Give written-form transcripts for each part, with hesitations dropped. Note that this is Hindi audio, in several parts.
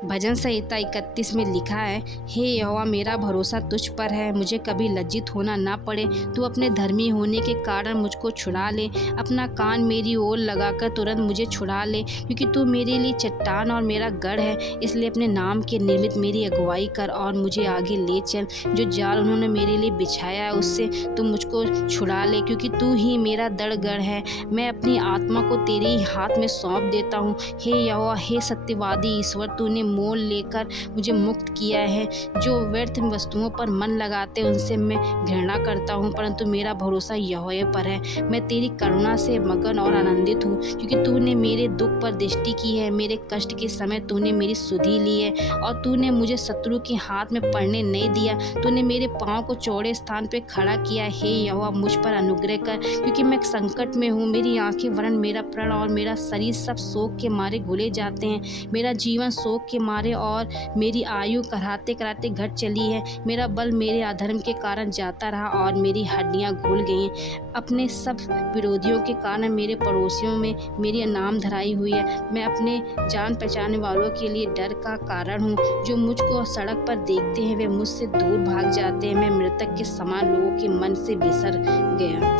भजन संहिता 31 में लिखा है, हे यहोवा मेरा भरोसा तुझ पर है, मुझे कभी लज्जित होना ना पड़े। तू अपने धर्मी होने के कारण मुझको छुड़ा ले, अपना कान मेरी ओर लगाकर तुरंत मुझे छुड़ा ले, क्योंकि तू मेरे लिए चट्टान और मेरा गढ़ है। इसलिए अपने नाम के निमित्त मेरी अगुवाई कर और मुझे आगे ले चल। जो जाल उन्होंने मेरे लिए बिछाया है उससे तू मुझको छुड़ा ले, क्योंकि तू ही मेरा दृढ़ गढ़ है। मैं अपनी आत्मा को तेरे ही हाथ में सौंप देता हूँ। हे यहोवा, हे सत्यवादी ईश्वर, तूने मोल लेकर मुझे मुक्त किया है। जो व्यर्थ वस्तुओं पर मन लगाते उनसे मैं घृणा करता हूँ, परंतु मेरा भरोसा यहोवा पर है। मैं तेरी करुणा से मगन और आनंदित हूँ, क्योंकि तूने मेरे दुख पर दृष्टि की है। मेरे कष्ट के समय तूने मेरी सुधि ली है और तूने मुझे शत्रु के हाथ में पड़ने नहीं दिया। तूने मेरे पाँव को चौड़े स्थान पर खड़ा किया। हे यहोवा, मुझ पर अनुग्रह कर, क्योंकि मैं संकट में हूँ। मेरी आंखें वरन मेरा प्राण और मेरा शरीर सब शोक के मारे घुले जाते हैं। मेरा जीवन शोक के मारे और मेरी आयु कराहते कराहते घट चली है। मेरा बल मेरे अधर्म के कारण जाता रहा और मेरी हड्डियां घुल गईं। अपने सब विरोधियों के कारण मेरे पड़ोसियों में मेरी नाम धराई हुई है। मैं अपने जान पहचानने वालों के लिए डर का कारण हूँ। जो मुझको सड़क पर देखते हैं वे मुझसे दूर भाग जाते हैं। मैं मृतक के समान लोगों के मन से बिसर गया,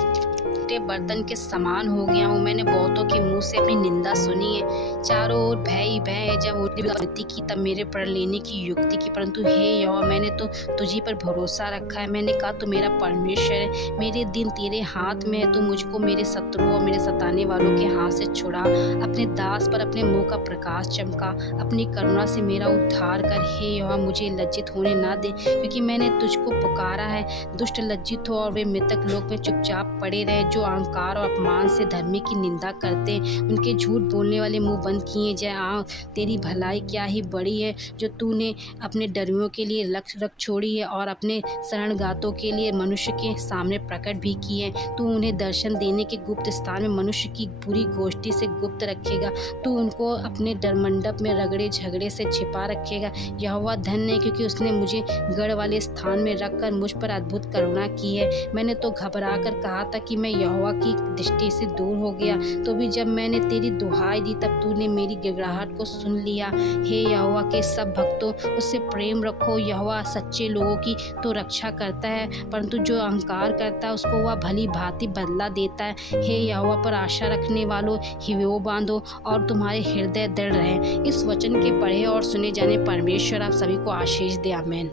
बर्तन के समान हो गया हूँ। मैंने बहुतों के मुंह से अपनी निंदा सुनी है। चारों ओर भय ही भय है। जब उल्टी की तब मेरे पर लेने की युक्ति की, परंतु हे यहोवा, मैंने तो तुझी पर भरोसा रखा है। मैंने कहा तू मेरा परमेश्वर है। मेरे दिन तेरे हाथ में है। तू मुझको मेरे शत्रुओं और मेरे सताने वालों के हाथ से छुड़ा। अपने दास पर अपने मुंह का प्रकाश चमका। अपनी करुणा से मेरा उद्धार कर। हे यहोवा, मुझे लज्जित होने ना दे, क्योंकि मैंने तुझको पुकारा है। दुष्ट लज्जित हो और वे मृतक लोक में चुपचाप पड़े रहे। जो अहंकार और अपमान से धर्मी की निंदा करते हैं, उनके झूठ बोलने वाले मुंह बंद किए जाए। तेरी भलाई क्या ही बड़ी है, जो तूने अपने डरियों के लिए लक्ष्य रख छोड़ी है और अपने शरणगातों के लिए मनुष्य के सामने प्रकट भी की है। तू उन्हें दर्शन देने के गुप्त स्थान में मनुष्य की बुरी गोष्ठी से गुप्त रखेगा। तू उनको अपने डरमंडप में रगड़े झगड़े से छिपा रखेगा। यहोवा धन्य है, क्योंकि उसने मुझे गढ़ वाले स्थान में रखकर मुझ पर अद्भुत करुणा की है। मैंने तो घबरा कर कहा था कि मैं यहोवा की दृष्टि से दूर हो गया, तो भी जब मैंने तेरी दुहाई दी तब तूने मेरी गिड़गिड़ाहट को सुन लिया। हे यहोवा के सब भक्तों, उससे प्रेम रखो। यहोवा सच्चे लोगों की तो रक्षा करता है, परंतु जो अहंकार करता है उसको वह भली भांति बदला देता है। हे यहोवा पर आशा रखने वालों, हिव्यों बांधो और तुम्हारे हृदय दृढ़ रहे। इस वचन के पढ़े और सुने जाने परमेश्वर आप सभी को आशीष दे। आमीन।